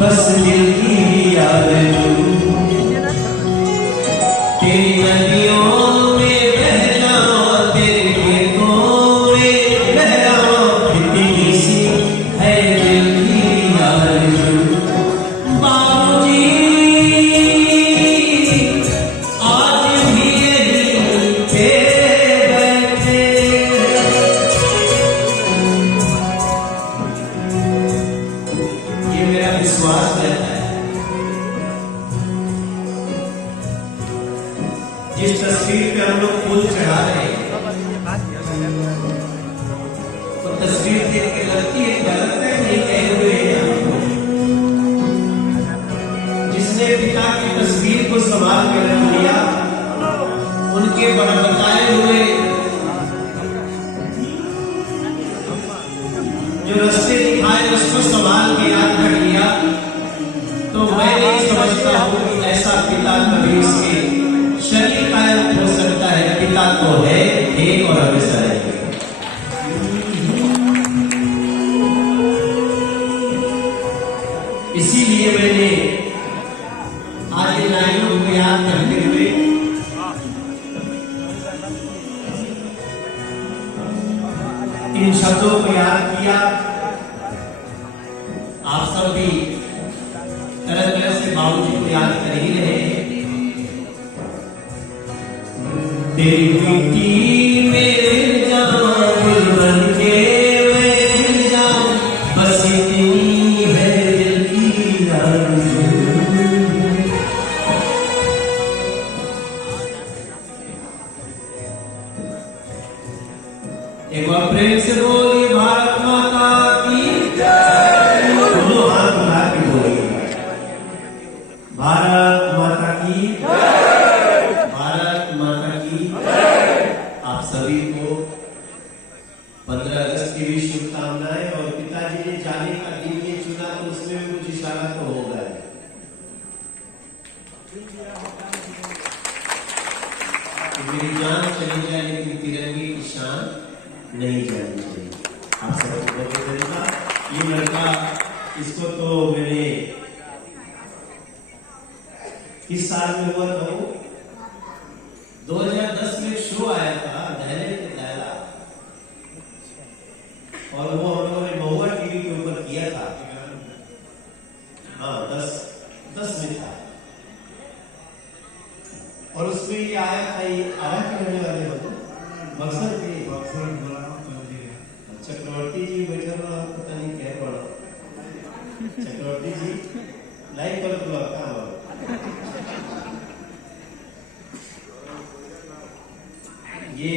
बस दिल की आरज़ू तेरी नदियों में बह जाऊं, तेरे खेतों में बह जाऊं, इतनी सी है दिल की आरज़ू। बाबूजी आज भी यहीं पे बैठे, ये मेरा विश्वास रहता है। जिस तस्वीर पे हम लोग फूल चढ़ा रहे हैं, तो तस्वीर देख के लगती है, गलत है नहीं कहे हुए हैं। जिसने पिता की तस्वीर को संभाल कर रख लिया, उनके बताए हुए जो रास्ते दिखाए उसको संभाल के याद रख लिया, तो मैं नहीं समझता हूं कि ऐसा पिता कभी उसके शरीर कायम हो सकता है। पिता तो है एक और हमेशा रहेगा। इसीलिए मैंने आज इन लाइनों को याद करते हुए इन शब्दों को याद किया। आप सब भी तरह तरह से बाबूजी को याद कर ही रहे हैं। तेरी मिट्टी में मिल जाऊं, फूल बन के मैं खिल जाऊं, बस इतनी है दिल की आरज़ू। एक बार प्रेम से बोलिए भारत माता की जय। दोनों हाथ उठा के बोलिए भारत माता की जय, भारत माता की जय। आप सभी को 15 अगस्त की भी शुभकामनाएं। और पिताजी ने जाने का दिन ये चुना, तो उसमें भी कुछ इशारा तो होगा। मेरी जान चली जाए लेकिन तिरंगे की शान नहीं जानी चाहिए। आप सबको बताइएगा, ये लड़का, इसको तो मैंने किस साल में हुआ था, 2010 में शो आया था दहले पे दहला, और वो हम लोगों ने महुआ टीवी के ऊपर किया था। हाँ 10 में था, और उसमें ये आया था। ये आरा के रहने वाले हो तो बक्सर के चक्रवर्ती जी बैठे हुआ, पता नहीं क्या पड़ा। चक्रवर्ती जी लाइक कर दो आपका। ये